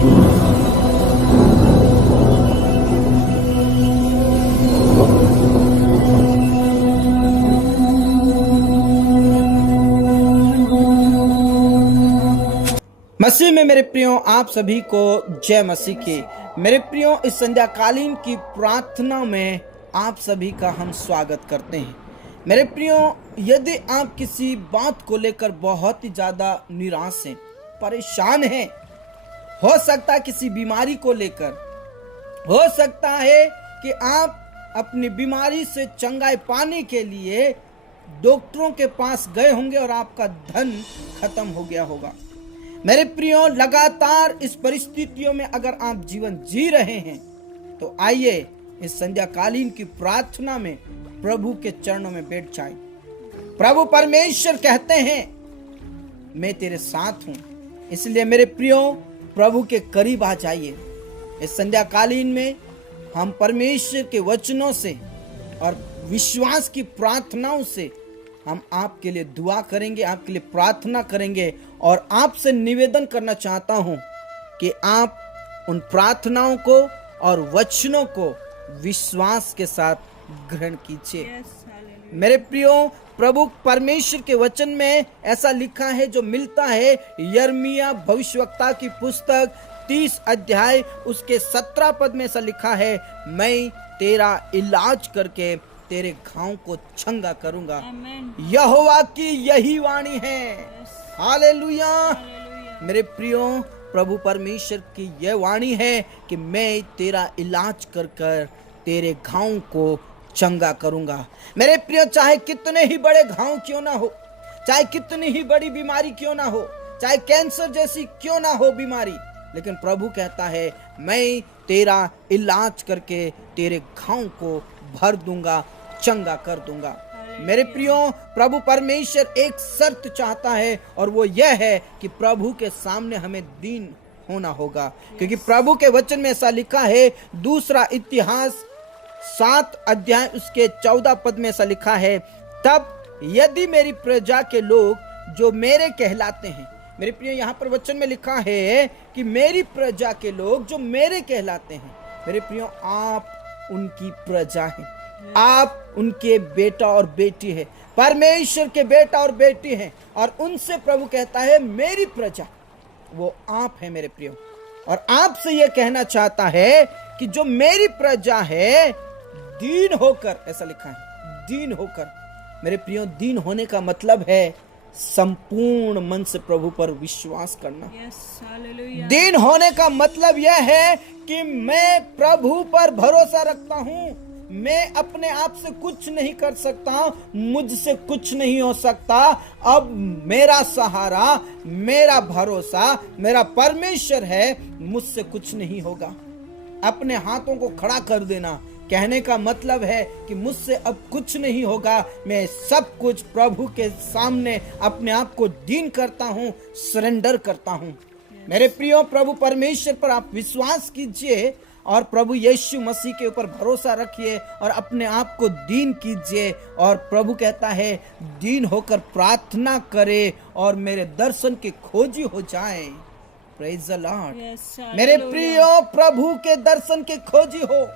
मसीह में मेरे प्रियो, आप सभी को जय मसीह की। मेरे प्रियो, इस संध्याकालीन की प्रार्थना में आप सभी का हम स्वागत करते हैं। मेरे प्रियो, यदि आप किसी बात को लेकर बहुत ही ज़्यादा निराश हैं, परेशान हैं, हो सकता है किसी बीमारी को लेकर, हो सकता है कि आप अपनी बीमारी से चंगाई पाने के लिए डॉक्टरों के पास गए होंगे और आपका धन खत्म हो गया होगा। मेरे प्रियो, लगातार इस परिस्थितियों में अगर आप जीवन जी रहे हैं तो आइए इस संध्याकालीन की प्रार्थना में प्रभु के चरणों में बैठ जाएं। प्रभु परमेश्वर कहते हैं, मैं तेरे साथ हूं। इसलिए मेरे प्रियो, प्रभु के करीब आ जाइए। इस संध्याकालीन में हम परमेश्वर के वचनों से और विश्वास की प्रार्थनाओं से हम आपके लिए दुआ करेंगे, आपके लिए प्रार्थना करेंगे और आपसे निवेदन करना चाहता हूं कि आप उन प्रार्थनाओं को और वचनों को विश्वास के साथ ग्रहण कीजिए। मेरे प्रियो, प्रभु परमेश्वर के वचन में ऐसा लिखा है जो मिलता है यिर्मयाह भविष्यवक्ता की पुस्तक 30 अध्याय उसके 17 पद में ऐसा लिखा है, मैं तेरा इलाज करके तेरे घाव को चंगा करूंगा। यहोवा की यही वाणी है। हालेलुया। मेरे प्रियो, प्रभु परमेश्वर की यह वाणी है कि मैं तेरा इलाज कर कर तेरे घाव को चंगा करूंगा। मेरे प्रियो, चाहे कितने ही बड़े घाव क्यों ना हो, चाहे कितनी ही बड़ी बीमारी क्यों ना हो, चाहे कैंसर जैसी क्यों ना हो बीमारी, लेकिन प्रभु कहता है, मैं तेरा इलाज करके तेरे घाव को भर दूंगा, चंगा कर दूंगा। मेरे प्रियो, प्रभु परमेश्वर एक शर्त चाहता है और वो यह है कि प्रभु के सामने हमें दीन होना होगा, क्योंकि प्रभु के वचन में ऐसा लिखा है, दूसरा इतिहास 7 अध्याय उसके 14 पद में ऐसा लिखा है, तब यदि मेरी प्रजा के लोग जो मेरे कहलाते हैं। मेरे प्रियो, यहाँ पर वचन में लिखा है कि मेरी प्रजा के लोग जो मेरे कहलाते हैं। मेरे प्रियो, आप उनकी प्रजा हैं, आप उनके बेटा और बेटी है, परमेश्वर के बेटा और बेटी हैं, और उनसे प्रभु कहता है मेरी प्रजा वो आप है। मेरे प्रियो, और आपसे यह कहना चाहता है कि जो मेरी प्रजा है दीन होकर, ऐसा लिखा है दीन होकर। मेरे प्रियो, दीन होने का मतलब है संपूर्ण मन से प्रभु पर विश्वास करना। दीन होने का मतलब यह है कि मैं प्रभु पर भरोसा रखता हूं, मैं अपने आप से कुछ नहीं कर सकता, मुझसे कुछ नहीं हो सकता, अब मेरा सहारा, मेरा भरोसा मेरा परमेश्वर है, मुझसे कुछ नहीं होगा। अपने हाथों को खड़ा कर देना कहने का मतलब है कि मुझसे अब कुछ नहीं होगा, मैं सब कुछ प्रभु के सामने अपने आप को दीन करता हूँ, सरेंडर करता हूँ। मेरे प्रियो, प्रभु परमेश्वर पर आप विश्वास कीजिए और प्रभु यीशु मसीह के ऊपर भरोसा रखिए और अपने आप को दीन कीजिए। और प्रभु कहता है दीन होकर प्रार्थना करे और मेरे दर्शन के खोजी हो जाए। Praise the Lord. मेरे प्रियो, प्रभु के दर्शन के खोजी हो,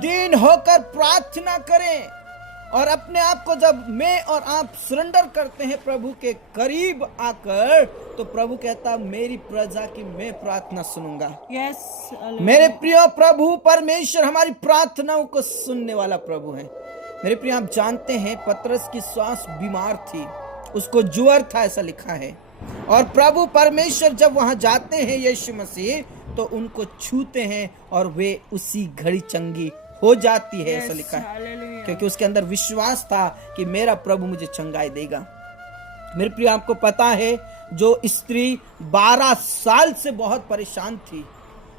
दीन होकर प्रार्थना करें और अपने आप को जब मैं और आप सरेंडर करते हैं प्रभु के करीब आकर, तो प्रभु कहता मेरी प्रजा की मैं प्रार्थना सुनूंगा। मेरे प्रियो, प्रभु परमेश्वर हमारी प्रार्थनाओं को सुनने वाला प्रभु है। मेरे प्रियो, आप जानते हैं पतरस की सास बीमार थी, उसको ज्वर था, ऐसा लिखा है, और प्रभु परमेश्वर जब वहां जाते हैं यीशु मसीह तो उनको छूते हैं और वे उसी घड़ी चंगी हो जाती है, ऐसा लिखा है, क्योंकि उसके अंदर विश्वास था कि मेरा प्रभु मुझे चंगाई देगा। मेरे प्रिय, आपको पता है जो स्त्री 12 साल से बहुत परेशान थी,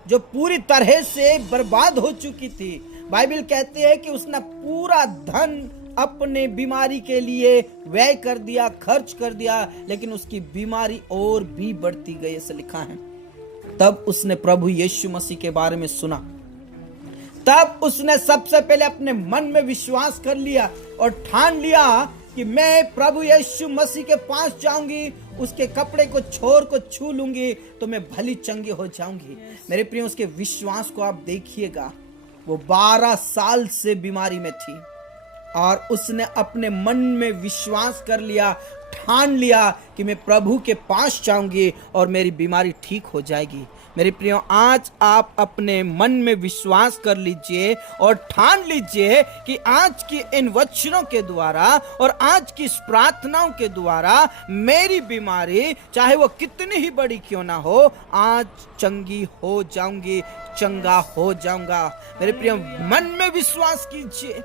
जो पूरी तरह से बर्बाद हो चुकी थी, बाइबल कहती है कि उसने पूरा धन अपने बीमारी के लिए व्यय कर दिया, खर्च कर दिया, लेकिन उसकी बीमारी और भी बढ़ती गई, ऐसा लिखा है। तब उसने प्रभु यीशु मसीह के बारे में सुना, तब उसने सबसे पहले अपने मन में विश्वास कर लिया और ठान लिया कि मैं प्रभु यीशु मसीह के पास जाऊंगी उसके कपड़े को छोर को छू लूंगी तो मैं भली चंगी हो जाऊंगी। मेरे प्रियो, उसके विश्वास को आप देखिएगा। वो 12 साल से बीमारी में थी और उसने अपने मन में विश्वास कर लिया, ठान लिया कि मैं प्रभु के पास जाऊंगी और मेरी बीमारी ठीक हो जाएगी। मेरे प्रियो, आज आप अपने मन में विश्वास कर लीजिए और ठान लीजिए कि आज की इन वचनों के द्वारा और आज की इस प्रार्थनाओं के द्वारा मेरी बीमारी, चाहे वो कितनी ही बड़ी क्यों ना हो, आज चंगी हो जाऊंगी, चंगा हो जाऊंगा। मेरे प्रियो, मन में विश्वास कीजिए।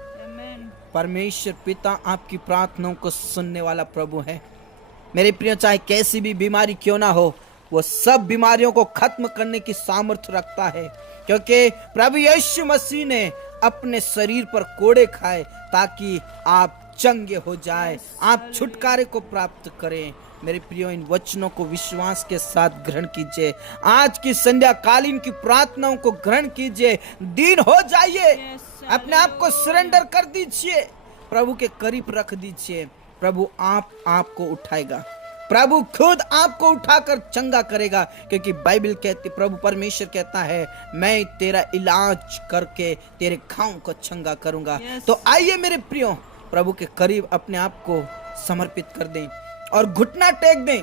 परमेश्वर पिता आपकी प्रार्थनाओं को सुनने वाला प्रभु है। मेरे प्रियो, चाहे कैसी भी बीमारी क्यों ना हो, वो सब बीमारियों को खत्म करने की सामर्थ्य रखता है, क्योंकि प्रभु यीशु मसीह ने अपने शरीर पर कोड़े खाए ताकि आप चंगे हो जाए, आप छुटकारे को प्राप्त करें। मेरे प्रियो, इन वचनों को विश्वास के साथ ग्रहण कीजिए। आज की संध्या कालीन की प्रार्थनाओं को ग्रहण कीजिए। दीन हो जाइए, अपने आप को सरेंडर कर दीजिए, प्रभु के करीब रख दीजिए। प्रभु आपको उठाएगा, प्रभु खुद आपको उठाकर चंगा करेगा, क्योंकि बाइबल कहती, प्रभु परमेश्वर कहता है, मैं तेरा इलाज करके तेरे घाव को चंगा करूंगा। तो आइए मेरे प्रियो, प्रभु के करीब अपने आप को समर्पित कर दें और घुटना टेक दें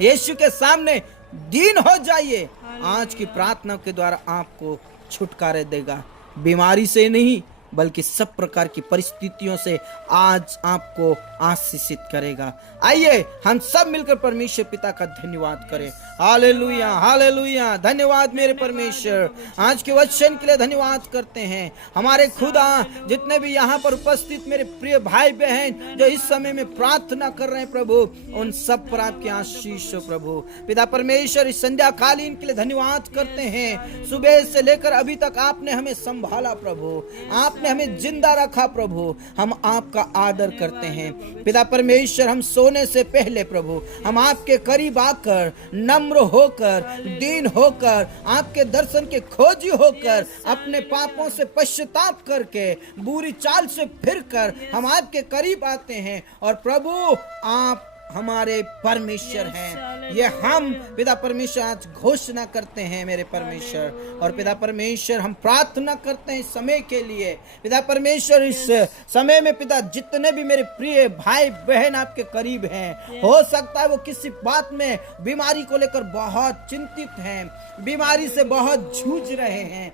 यीशु के सामने, दीन हो जाइए। आज की प्रार्थना के द्वारा आपको छुटकारा देगा, बीमारी से नहीं बल्कि सब प्रकार की परिस्थितियों से आज आपको आशीषित करेगा। आइए हम सब मिलकर परमेश्वर पिता का धन्यवाद करें। Hallelujah, hallelujah. धन्यवाद मेरे परमेश्वर, आज के वचन के लिए धन्यवाद करते हैं। हमारे खुदा, जितने भी यहाँ पर उपस्थित मेरे प्रिय भाई बहन जो इस समय में प्रार्थना कर रहे हैं प्रभु, उन सब पर आपकी आशीष हो प्रभु। पिता परमेश्वर, इस संध्या कालीन के लिए धन्यवाद करते हैं। सुबह से लेकर अभी तक आपने हमें संभाला प्रभु, आपने हमें जिंदा रखा प्रभु। हम आपका आदर करते हैं पिता परमेश्वर। हम सोने से पहले प्रभु, हम आपके करीब आकर, नम्र होकर, दीन होकर, आपके दर्शन के खोजी होकर, अपने पापों से पश्चाताप करके, बुरी चाल से फिरकर हम आपके करीब आते हैं। और प्रभु, आप हमारे परमेश्वर हैं, ये हम पिता परमेश्वर आज घोषणा करते हैं मेरे परमेश्वर। और पिता परमेश्वर, हम प्रार्थना करते हैं इस समय के लिए पिता परमेश्वर। इस समय में पिता, जितने भी मेरे प्रिय भाई बहन आपके करीब हैं, हो सकता है वो किसी बात में बीमारी को लेकर बहुत चिंतित हैं, बीमारी से बहुत जूझ रहे हैं,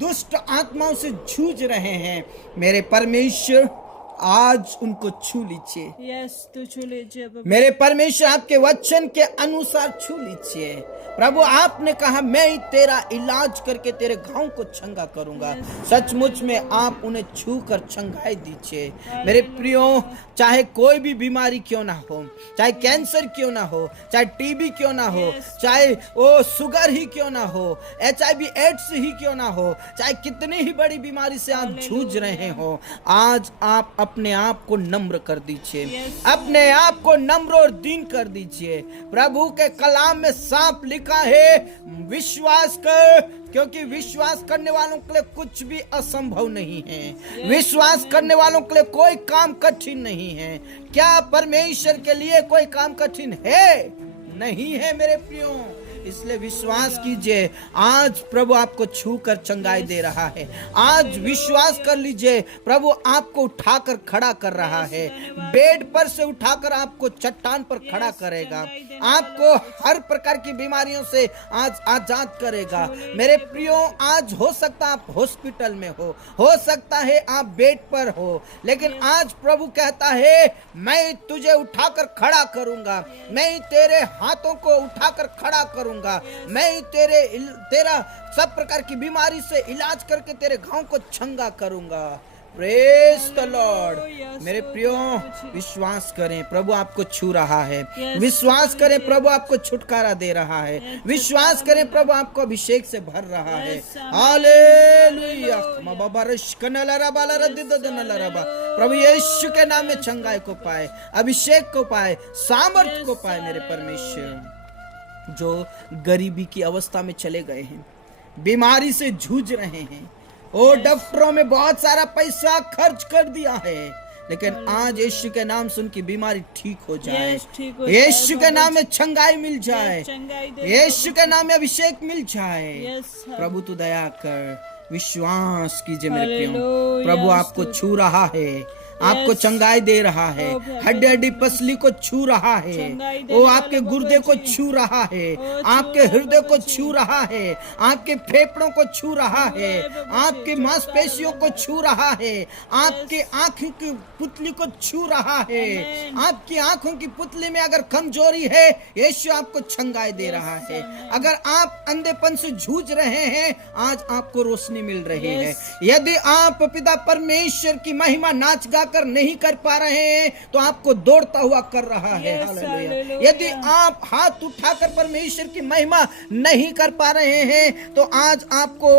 दुष्ट आत्माओं से जूझ रहे हैं। मेरे परमेश्वर, आज उनको छू लीजिए। तू छू लीजिए मेरे परमेश्वर, आपके वचन के अनुसार छू लीजिए प्रभु। आपने कहा, मैं ही तेरा इलाज करके तेरे घाव को चंगा करूंगा। सचमुच में आप उन्हें छू कर चंगाई दीजिए मेरे प्रियो। चाहे कोई भी बीमारी क्यों ना हो, चाहे कैंसर क्यों ना हो, चाहे टीबी क्यों ना हो, चाहे वो शुगर ही क्यों ना हो, HIV एड्स ही क्यों ना हो, चाहे कितनी ही बड़ी बीमारी से आप जूझ रहे हो, आज आप अपने आप को नम्र कर दीजिए, अपने आप को नम्र और दीन कर दीजिए। प्रभु के कलाम में साफ लिखा है, विश्वास कर, क्योंकि विश्वास करने वालों के लिए कुछ भी असंभव नहीं है। विश्वास करने वालों के लिए कोई काम कठिन नहीं है। क्या परमेश्वर के लिए कोई काम कठिन है? नहीं है मेरे प्रियो। इसलिए विश्वास कीजिए, आज प्रभु आपको छू कर चंगाई दे रहा है। आज विश्वास कर लीजिए, प्रभु आपको उठाकर खड़ा कर रहा है। बेड पर से उठाकर आपको चट्टान पर खड़ा करेगा, आपको हर प्रकार की बीमारियों से आज आजाद करेगा। मेरे प्रियो, आज हो सकता है आप हॉस्पिटल में हो सकता है आप बेड पर हो, लेकिन आज प्रभु कहता है, मैं तुझे उठाकर खड़ा करूंगा, मैं तेरे हाथों को उठाकर खड़ा करूंगा, मैं तेरा सब प्रकार की बीमारी से इलाज करके तेरे घाव को चंगा करूंगा। Praise the Lord. मेरे प्रियो, विश्वास करें, प्रभु आपको छू रहा है। विश्वास करें, प्रभु आपको छुटकारा दे रहा है। विश्वास करें, प्रभु आपको अभिषेक से भर रहा है। हालेलुया। प्रभु यीशु के नाम में चंगाई को पाए, अभिषेक को पाए, सामर्थ को पाए। मेरे परमेश्वर, जो गरीबी की अवस्था में चले गए हैं, बीमारी से जूझ रहे हैं, डॉक्टरों में बहुत सारा पैसा खर्च कर दिया है, लेकिन आज यीशु के नाम से उनकी बीमारी ठीक हो जाए। यस, ठीक हो जाए यीशु के बाबा नाम में जी। छंगाई मिल जाए। यस, चंगाई दे यीशु के नाम में अभिषेक मिल जाए। यस प्रभु तू दया कर, विश्वास कीजिए मेरे प्रियो, हालेलुया, प्रभु आपको स्तुति। छू रहा है, आपको यस। चंगाई दे रहा है, ओ प्रभु, हड्डी हड्डी पसली को छू रहा है, चंगाई देने वो वाले आपके बाबा गुर्दे को जी। छू रहा है, ओ, छू आपके रहा है हृदय बाबा को जी। छू रहा है, आपके फेफड़ों को छू रहा छू है, रहा है बाबा जी, आपकी चंगा मांसपेशियों को रहा छू रहा है, आपकी आंखों की पुतली को छू रहा है, आमीन। आपकी आंखों की पुतली में अगर कमजोरी है, यीशु आपको छंगाई दे रहा है। आमीन। अगर आप अंधेपन से जूझ रहे हैं, आज आपको रोशनी मिल रही है। यस। यदि आप पिता परमेश्वर की महिमा नाच गाकर नहीं कर पा रहे हैं, तो आपको दौड़ता हुआ कर रहा है। Yes, hallelujah. हालेलुया। यदि आप हाथ उठाकर परमेश्वर की महिमा नहीं कर पा रहे हैं, तो आज आपको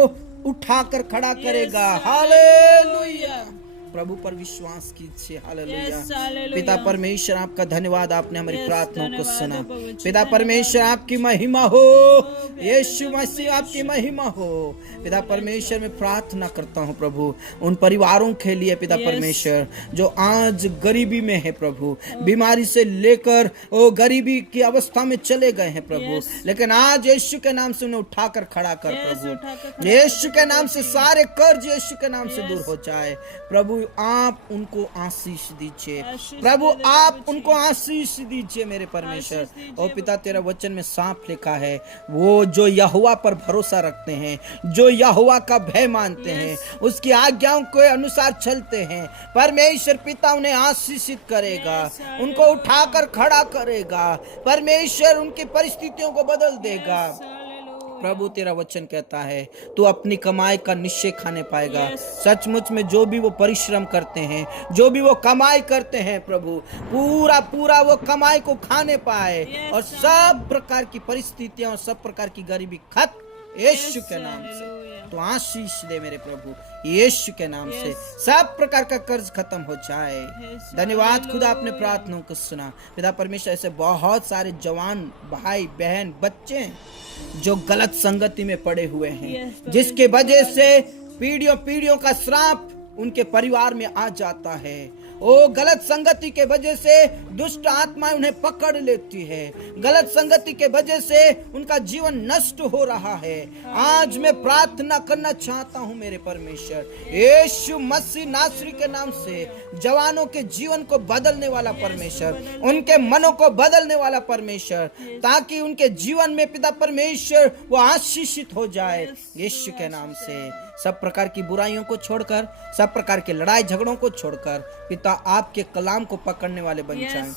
उठाकर खड़ा करेगा। Yes, hallelujah. प्रभु पर विश्वास कीजिए। हालेलुया। Yes, hallelujah. पिता परमेश्वर आपका धन्यवाद, आपने हमारी यस, प्रार्थनाओं को धन्यवाद सुना। हो बाबा जी, पिता धन्यवाद। परमेश्वर आपकी महिमा हो, प्यारे यीशु मसीह आपकी महिमा हो। पिता परमेश्वर मैं प्रार्थना करता हूँ प्रभु उन परिवारों के लिए, पिता यस। परमेश्वर जो आज गरीबी में है प्रभु, बीमारी से लेकर वो गरीबी की अवस्था में चले गए हैं प्रभु, यस। लेकिन आज यीशु के नाम से उन्हें उठाकर खड़ा कर यस, प्रभु। उठाकर खड़ा यीशु कर के नाम से सारे कर्ज यीशु के नाम से यस। दूर हो जाए प्रभु। आप उनको आशीष दीजिए आशीष प्रभु, दे दे आप प्रभु जी। उनको आशीष दीजिए मेरे परमेश्वर। आशीष दीजिए और पिता तेरा वचन में साफ लिखा है, वो जो यहोवा पर भरोसा रखते हैं, जो यहोवा का भय मानते हैं, उसकी आज्ञाओं के अनुसार चलते हैं, परमेश्वर पिता उन्हें आशीषित करेगा, यस, उनको उठाकर खड़ा करेगा, परमेश्वर उनकी परिस्थितियों को बदल देगा। प्रभु तेरा वचन कहता है तू अपनी कमाई का निश्चय खाने पाएगा। Yes. सचमुच में जो भी वो परिश्रम करते हैं, जो भी वो कमाई करते हैं प्रभु, पूरा पूरा वो कमाई को खाने पाए। Yes, और सब प्रकार की परिस्थितियां और सब प्रकार की गरीबी खत्म यीशु के नाम से। तो आशीष दे मेरे प्रभु यीशु के नाम से, सब प्रकार का कर्ज खत्म हो जाए। धन्यवाद खुदा, आपने प्रार्थनाओं को सुना। पिता परमेश्वर ऐसे बहुत सारे जवान भाई बहन बच्चे हैं जो गलत संगति में पड़े हुए हैं, जिसके वजह से पीढ़ियों पीढ़ियों का श्राप उनके परिवार में आ जाता है। ओ गलत संगति के वजह से दुष्ट आत्मा उन्हें पकड़ लेती है, गलत संगति के वजह से उनका जीवन नष्ट हो रहा है। आज मैं प्रार्थना करना चाहता हूँ मेरे परमेश्वर, यीशु मसीह नासरी के नाम से जवानों के जीवन को बदलने वाला परमेश्वर, उनके मनों को बदलने वाला परमेश्वर, ताकि उनके जीवन में पिता परमेश्वर वो आशीषित हो जाए यीशु के नाम से। सब प्रकार की बुराइयों को छोड़कर, सब प्रकार के लड़ाई झगड़ों को छोड़कर पिता आपके कलाम को पकड़ने वाले बन जाएं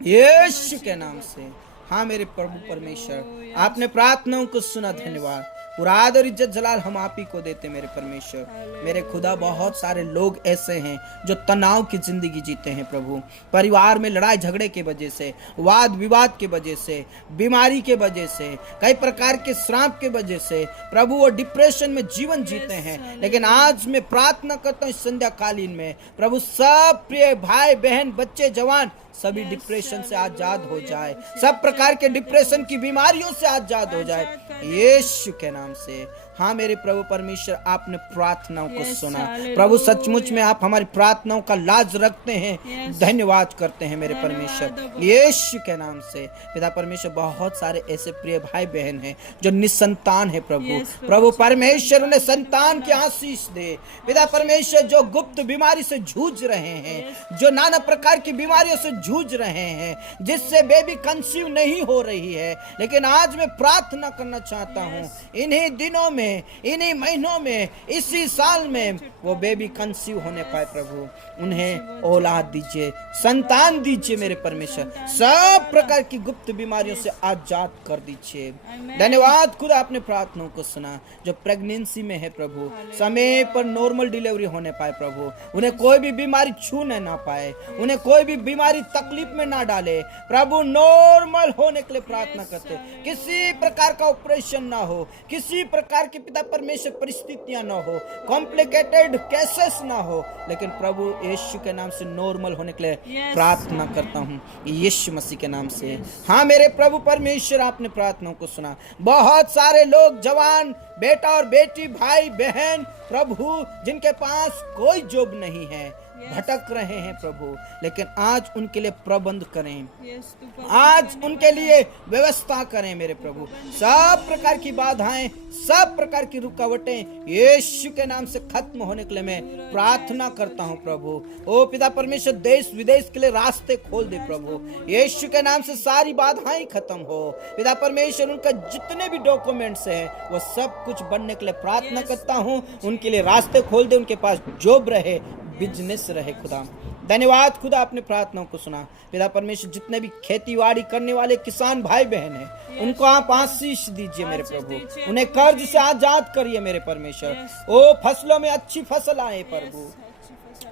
यीशु के नाम से। हाँ मेरे प्रभु परमेश्वर, आपने प्रार्थनाओं को सुना। धन्यवाद, पूरा आदर इज्जत जलाल हम आप ही को देते मेरे परमेश्वर। मेरे खुदा बहुत सारे लोग ऐसे हैं जो तनाव की जिंदगी जीते हैं प्रभु, परिवार में लड़ाई झगड़े के वजह से, वाद विवाद के वजह से, बीमारी के वजह से, कई प्रकार के श्राप के वजह से प्रभु वो डिप्रेशन में जीवन जीते हैं। लेकिन आज मैं प्रार्थना करता हूँ इस संध्या कालीन में प्रभु, सब प्रिय भाई बहन बच्चे जवान सभी डिप्रेशन से आजाद हो जाए, सब प्रकार के डिप्रेशन की बीमारियों से आजाद हो जाए यीशु के नाम से। हाँ मेरे प्रभु परमेश्वर, आपने प्रार्थनाओं को सुना प्रभु, सचमुच में आप हमारी प्रार्थनाओं का लाज रखते हैं। धन्यवाद करते हैं मेरे परमेश्वर यीशु के नाम से। पिता परमेश्वर, बहुत सारे ऐसे प्रिय भाई बहन हैं जो निसंतान है प्रभु, प्रभु परमेश्वर उन्हें संतान की आशीष दे। पिता परमेश्वर, जो गुप्त बीमारी से जूझ रहे हैं, जो नाना प्रकार की बीमारियों से जूझ रहे हैं, जिससे बेबी कंसीव नहीं हो रही है, लेकिन आज मैं प्रार्थना करना चाहता हूँ इन्हीं दिनों में, इन्हीं महीनों में, इसी साल में वो बेबी कंसीव होने पाए प्रभु, उन्हें औलाद दीजिए, संतान दीजिए मेरे परमेश्वर, सब प्रकार की गुप्त बीमारियों से आजाद कर दीजिए। धन्यवाद खुदा, आपने प्रार्थनाओं को सुना। जो प्रेगनेंसी में है प्रभु, समय पर नॉर्मल डिलीवरी होने पाए प्रभु, उन्हें कोई भी बीमारी छूने ना पाए, उन्हें कोई भी बीमारी तकलीफ में ना डाले प्रभु, नॉर्मल होने के लिए प्रार्थना करते, किसी प्रकार का ऑपरेशन ना हो, किसी प्रकार की पिता परमेश्वर परिस्थितियां ना हो, कॉम्प्लिकेटेड केसेस ना हो, लेकिन प्रभु यीशु के नाम से नॉर्मल होने के लिए प्रार्थना करता हूँ यीशु मसीह के नाम से। हाँ मेरे प्रभु परमेश्वर, आपने प्रार्थनाओं को सुना। बहुत सारे लोग, जवान बेटा और बेटी, भाई बहन प्रभु, जिनके पास कोई जॉब नहीं है, भटक रहे हैं प्रभु, लेकिन आज उनके लिए प्रबंध करें, यस तू पर आज उनके लिए व्यवस्था करें मेरे प्रभु। सब प्रकार की बाधाएं, सब प्रकार की रुकावटें यीशु के नाम से खत्म होने के लिए मैं प्रार्थना करता हूं प्रभु। ओ पिता परमेश्वर, देश विदेश के लिए रास्ते खोल दे प्रभु, यीशु के नाम से सारी बाधाएं खत्म हो पिता परमेश्वर। उनका जितने भी डॉक्यूमेंट्स हैं वो सब कुछ बनने के लिए प्रार्थना करता हूं, उनके लिए रास्ते खोल दे, उनके पास जॉब रहे, बिजनेस रहे खुदा। धन्यवाद खुदा, अपने प्रार्थनाओं को सुना पिता परमेश्वर। जितने भी खेती बाड़ी करने वाले किसान भाई बहन हैं उनको आप आशीष दीजिए मेरे प्रभु, उन्हें कर्ज से आजाद करिए मेरे परमेश्वर। ओ फसलों में अच्छी फसल आए प्रभु,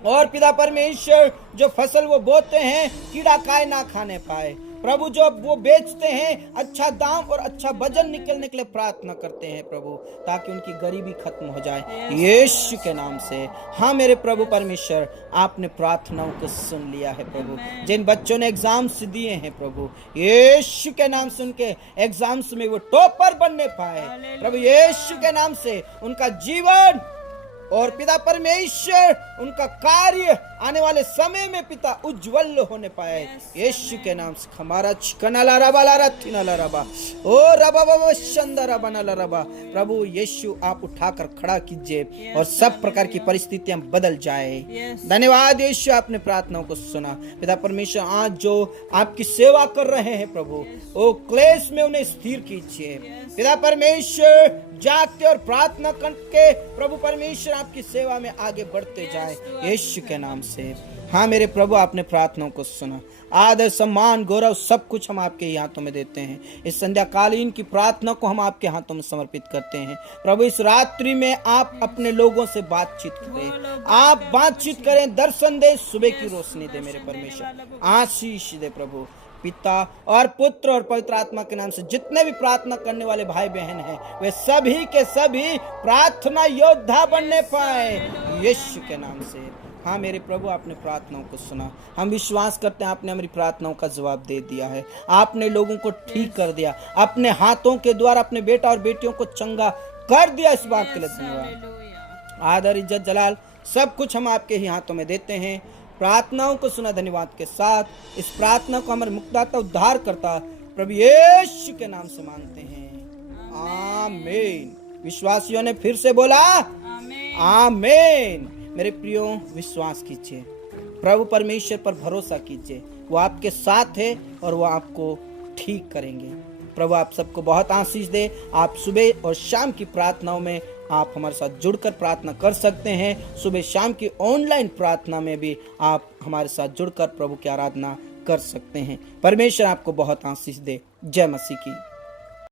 और पिता परमेश्वर जो फसल वो बोते हैं कीड़ा काय ना खाने पाए प्रभु, जो वो बेचते हैं अच्छा दाम और अच्छा वजन निकलने के लिए प्रार्थना करते हैं प्रभु, ताकि उनकी गरीबी खत्म हो जाए यीशु के नाम से। हाँ मेरे प्रभु परमेश्वर, आपने प्रार्थनाओं को सुन लिया है प्रभु। जिन बच्चों ने एग्जाम्स दिए हैं प्रभु, यीशु के नाम से उनके एग्जाम्स में वो टॉपर बनने पाए प्रभु, यीशु के नाम से उनका जीवन और पिता परमेश्वर उनका कार्य आने वाले समय में पिता उज्जवल होने पाए यीशु के नाम से। हमारा चिकनाला रबा ला रथिनाला रबा ओ रबा बाबा शंदरा बनाला रबा प्रभु यीशु, आप उठाकर खड़ा कीजिए और सब प्रकार की परिस्थितियां बदल जाए। धन्यवाद यीशु, आपने प्रार्थनाओं को सुना पिता परमेश्वर। आज जो आपकी सेवा कर रहे हैं प्रभु, ओ क्लेश में उन्हें स्थिर कीजिए पिता परमेश्वर। जागते और प्रार्थना करके प्रभु परमेश्वर आपकी सेवा में आगे बढ़ते जाए यीशु के नाम से। हाँ मेरे प्रभु, आपने प्रार्थनाओं को सुना। आदर सम्मान गौरव सब कुछ हम आपके हाथों में देते हैं। इस संध्या कालीन की प्रार्थना को हम आपके हाथों में समर्पित करते हैं प्रभु। इस रात्रि में आप अपने लोगों से बातचीत करें, आप बातचीत करें, दर्शन दे, सुबह की रोशनी दे मेरे परमेश्वर, आशीष दे प्रभु। पिता और पुत्र और पवित्र आत्मा के नाम से जितने भी प्रार्थना करने वाले भाई बहन हैं वे सभी के सभी प्रार्थना योद्धा बनने पाए यीशु के नाम से। हाँ मेरे प्रभु, आपने प्रार्थनाओं को सुना। हम विश्वास करते हैं आपने हमारी प्रार्थनाओं का जवाब दे दिया है, आपने लोगों को ठीक कर दिया, अपने हाथों के द्वारा अपने बेटा और बेटियों को चंगा कर दिया। इस बात के लिए धन्यवाद, आदर इज्जत जलाल सब कुछ हम आपके ही हाथों में देते हैं। प्रार्थनाओं को सुना धन्यवाद के साथ इस प्रार्थना को हमारे मुक्तिदाता उद्धार करता प्रभु यीशु के नाम से मांगते हैं, आमीन। विश्वासियों ने फिर से बोला आमीन। मेरे प्रियो, विश्वास कीजिए, प्रभु परमेश्वर पर भरोसा कीजिए, वो आपके साथ है और वो आपको ठीक करेंगे। प्रभु आप सबको बहुत आशीष दे। आप सुबह और शाम की प्रार्थनाओं में आप हमारे साथ जुड़कर प्रार्थना कर सकते हैं। सुबह शाम की ऑनलाइन प्रार्थना में भी आप हमारे साथ जुड़कर प्रभु की आराधना कर सकते हैं। परमेश्वर आपको बहुत आशीष दे। जय मसीह की।